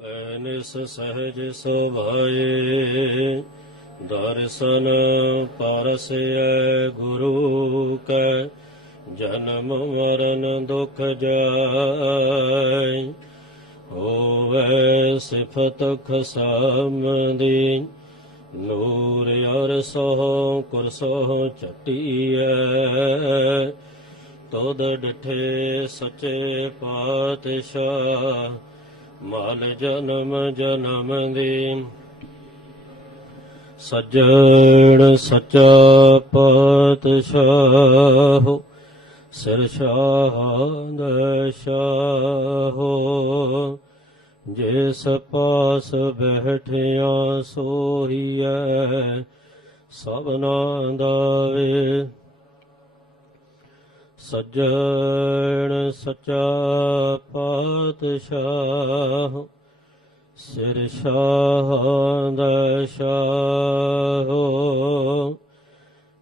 ਐਨਿਸ ਸਹਿਜ ਸੁਭਾਏ। ਦਰਸ਼ਨ ਪਰਸੈ ਗੁਰੂ ਕੈ, ਜਨਮ ਮਰਨ ਦੁਖ ਜਾਇ ਹੋਵੇ ਸਿਫਤ ਖਸਮਦੀ ਨੂਰ ਅਰਸੋ ਕੁਰਸੋ ਚਟੀਐ ਤੋਦ ਡਠੇ ਸੱਚੇ ਪਾਤਸ਼ਾਹ, ਮਾਲ ਜਨਮ ਜਨਮ ਦੀ। ਸੱਜਣ ਸੱਚਾ ਪਾਤਸ਼ਾਹ, ਸਿਰ ਸ਼ਾਹਦ ਸ਼ਾਹੋ। ਜਿਸ ਪਾਸ ਬੈਠਿਆ ਸੋਹੀਐ, ਸਭਨਾ ਦਾਵੇ ਸੱਜਣ ਸੱਚਾ ਪਾਤਸ਼ਾਹ ਸਿਰ ਸ਼ਾਹਦ ਸ਼ਾਹੋ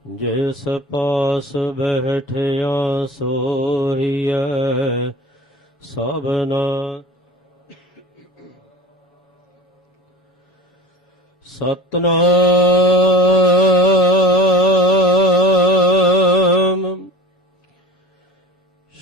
ਜਿਸ ਪਾਸ ਬੈਠਿਆ ਸੋਹੀਐ ਸਭਨਾ ਸਤਨਾਮ।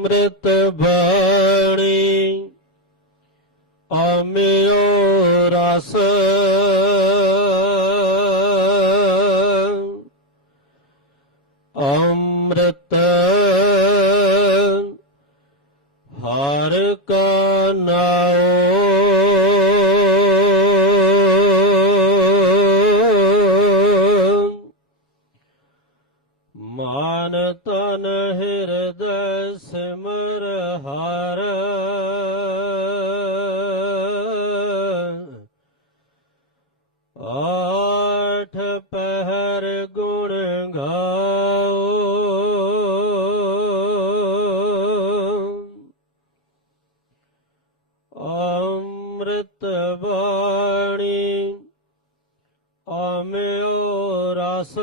ਅੰਮ੍ਰਿਤ ਬਾਣੀ ਆਮਿਓ ਰਸ। ਅੰਮ੍ਰਿਤ ਹਰ ਕਾ ਮਾਨ ਤਨ ਹਿਰਦੈ ਸਿਮਰ ਹਰ। ਆਠ ਪਹਿਰ ਗੁਣ ਗਾਓ। ਅੰਮ੍ਰਿਤ ਬਾਣੀ ਆਮਿਓ ਰਸ।